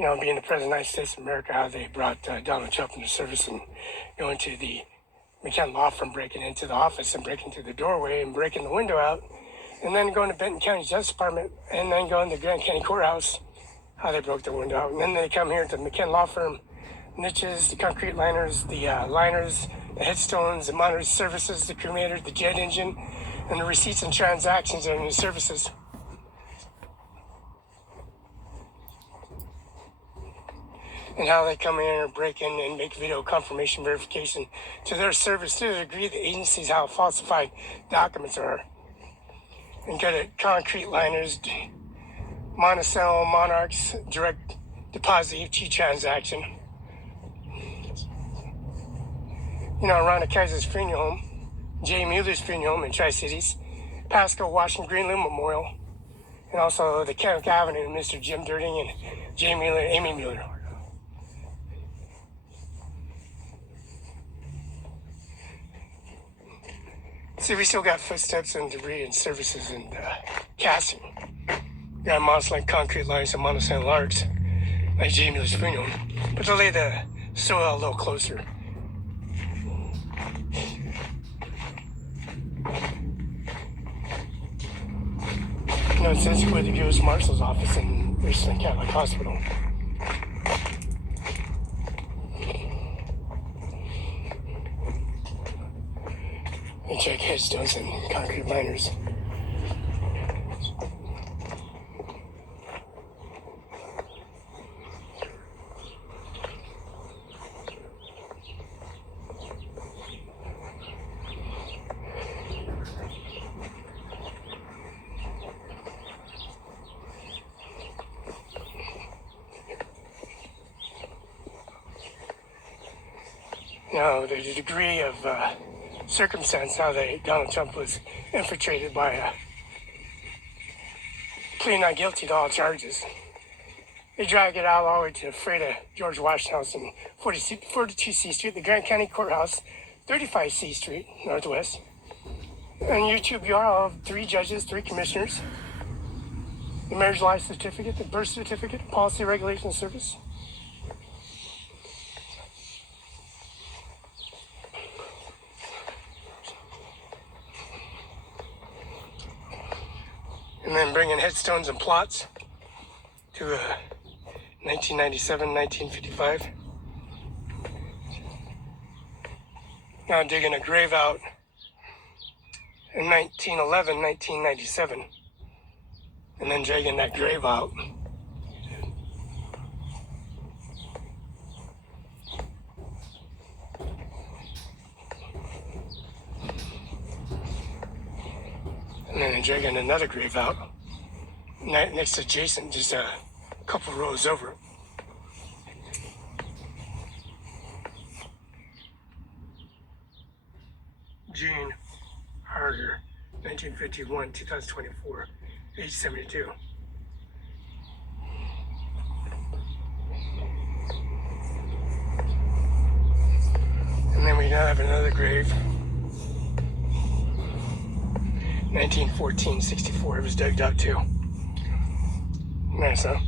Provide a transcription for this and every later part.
being the President of the United States of America, how they brought Donald Trump into service and going to the McKenna law firm, breaking into the office and breaking through the doorway and breaking the window out, and then going to Benton County Justice Department and then going to Grant County Courthouse, how they broke the window out. And then they come here to the McKenna law firm, niches, the concrete liners, the liners, the headstones, the monitoring services, the cremator, the jet engine, and the receipts and transactions and the services. And how they come in and break in and make video confirmation verification to their service to the degree the agencies how falsified documents are. And get at concrete liners, Monticello, Monarchs, direct deposit EFT transaction. Rhonda Kaiser's funeral home, Jay Mueller's funeral home in Tri-Cities, Pasco, Washington, Greenland Memorial, and also the Kennewick Avenue, Mr. Jim Durning and Jay Mueller and Amy Mueller. See, we still got footsteps and debris and surfaces and casting. Got Moss-like concrete lines and Monticello larks, like Jay Mueller's funeral, but they'll lay the soil a little closer. It says where the U.S. Marshal's office in Richland Catholic Hospital. And check headstones and concrete liners. The degree of circumstance how Donald Trump was infiltrated by pleading not guilty to all charges. They drag it out all the way to Freda George Washington House in 42 C Street, the Grant County Courthouse, 35 C Street, Northwest. And YouTube URL of 3 judges, 3 commissioners, the marriage life certificate, the birth certificate, policy regulation service. And then bringing headstones and plots to 1997, 1955. Now digging a grave out in 1911, 1997. And then dragging that grave out. And then dragging another grave out next to Jason, just a couple rows over. Gene Harder, 1951, 2024, age 72. And then we now have another grave. 1914, 64, it was dug out too. Nice, huh?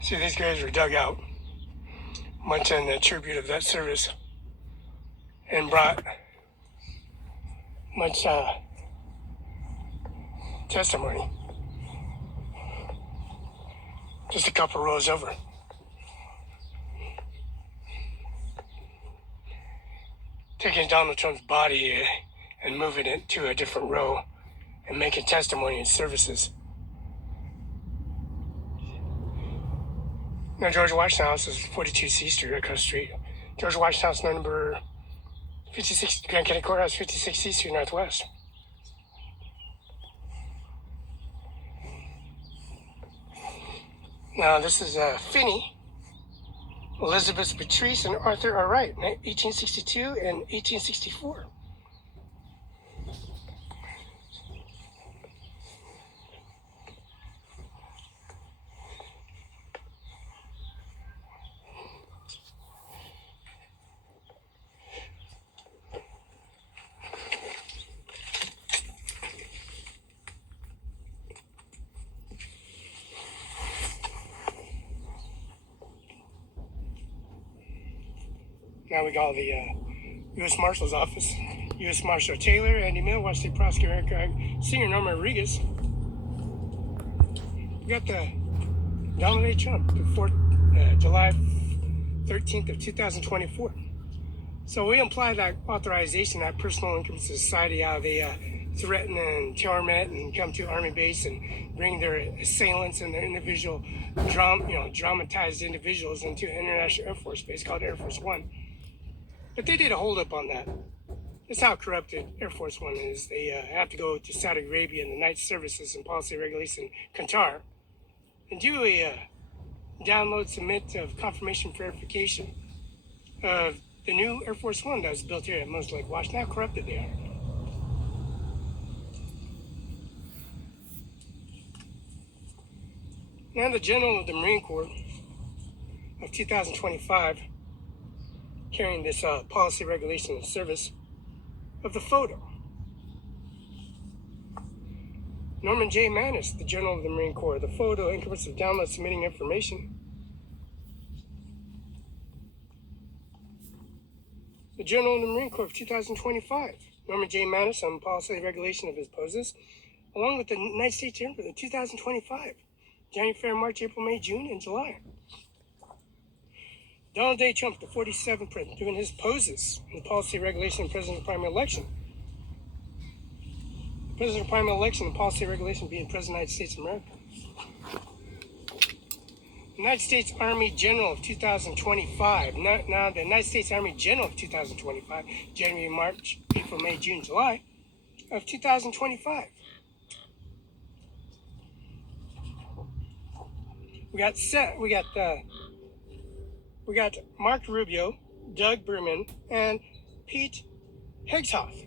See, these graves were dug out, much in the tribute of that service, and brought much testimony. Just a couple rows over. Taking Donald Trump's body and moving it to a different row and making testimony and services. Now, George Washington House is 42 C Street, right across the street. George Washington House, number 56, Grand County Courthouse, 56 C Street, Northwest. Now, this is Finney, Elizabeth Patrice, and Arthur are right, 1862 and 1864. Now we got the U.S. Marshal's Office. U.S. Marshal Taylor, Andy Mill, Washington State Prosecutor Senior Norman Rodriguez. We got the Donald J. Trump, July 13th of 2024. So we imply that authorization, that personal income to society, how they threaten and torment and come to Army base and bring their assailants and their individual, dramatized individuals into an international Air Force base called Air Force One. But they did a holdup on that. That's how corrupted Air Force One is. They have to go to Saudi Arabia and the Night Services and Policy Regulation Qatar and do a download, submit of confirmation verification of the new Air Force One that was built here at Moses Lake, Washington. How corrupted they are. Now the General of the Marine Corps of 2025 carrying this policy, regulation, and service of the photo. Norman J. Manus, the General of the Marine Corps, the photo, increments of download, submitting information. The General of the Marine Corps of 2025, Norman J. Manus, on policy and regulation of his poses, along with the United States Air Force of 2025, January, February, March, April, May, June, and July. Donald J. Trump, the 47th president, doing his poses in the policy, regulation, and presidential primary election. The presidential primary election and policy regulation being President of the United States of America. United States Army General of 2025. Now the United States Army General of 2025, January, March, April, May, June, July of 2025. We got Mark Rubio, Doug Berman, and Pete Hegshoff.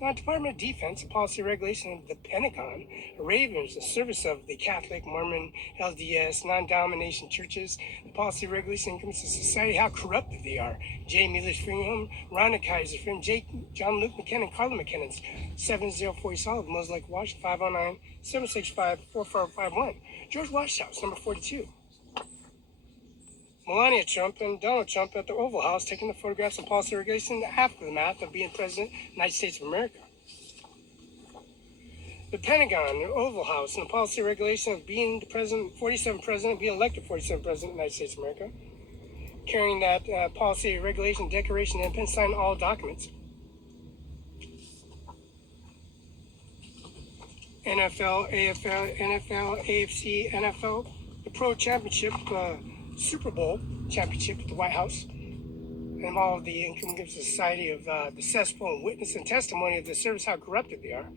Now, Department of Defense, Policy Regulation of the Pentagon, Ravens, the service of the Catholic, Mormon, LDS, non-denomination churches, the policy, regulation, income to society, how corrupted they are. J. Milish Freeman, Rhonda Kaiser, friend Jake, John Luke McKinnon, Carla McKinnon, 7040 Solid, Moses Lake, Washington, 509-765-4451. George Washhouse, number 42. Melania Trump and Donald Trump at the Oval House taking the photographs and policy regulation in the aftermath of being president of the United States of America. The Pentagon, the Oval House, and the policy regulation of being the president, 47th president, being elected 47th president of the United States of America, carrying that policy, regulation, declaration, and pen sign all documents. NFL, AFL, NFL, AFC, NFL, the Pro Championship, Super Bowl championship at the White House, and all of the income of society of the cesspool and witness and testimony of the service, how corrupted they are.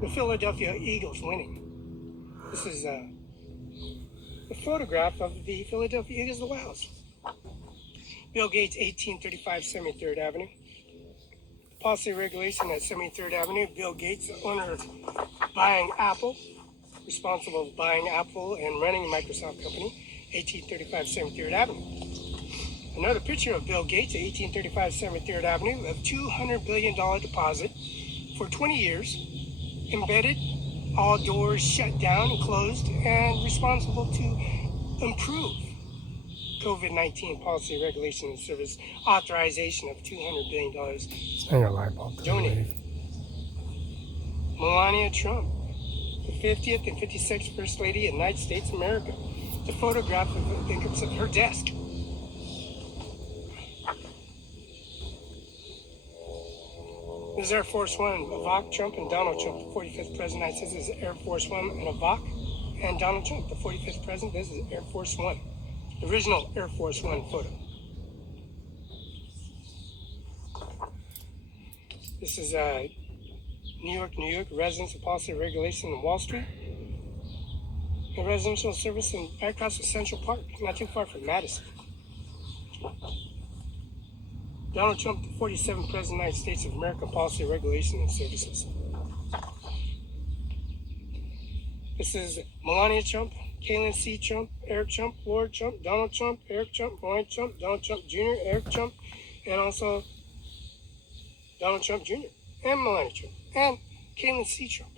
The Philadelphia Eagles winning. This is a photograph of the Philadelphia Eagles, the White House. Bill Gates, 1835 73rd Avenue. Policy regulation at 73rd Avenue. Bill Gates, the owner of buying Apple, responsible for buying Apple and running a Microsoft company, 1835 73rd Avenue. Another picture of Bill Gates at 1835 73rd Avenue of $200 billion deposit for 20 years, embedded, all doors shut down and closed, and responsible to improve COVID-19 policy, regulation, and service authorization of $200 billion donated. Melania Trump, the 50th and 56th First Lady of the United States of America. The photograph of her desk. This is Air Force One, Ivanka Trump and Donald Trump, the 45th President of the United States. This is Air Force One and Ivanka and Donald Trump, the 45th President. This is Air Force One, the original Air Force One photo. This is New York, residence of policy regulation on Wall Street, and residential service in right across the Central Park, not too far from Madison. Donald Trump, the 47th President of the United States of America, policy, regulation, and services. This is Melania Trump, Caitlin C. Trump, Eric Trump, Lord Trump, Donald Trump, Eric Trump, Ryan Trump, Donald Trump Jr., Eric Trump, and also Donald Trump Jr., and Melania Trump, and Caitlin C. Trump.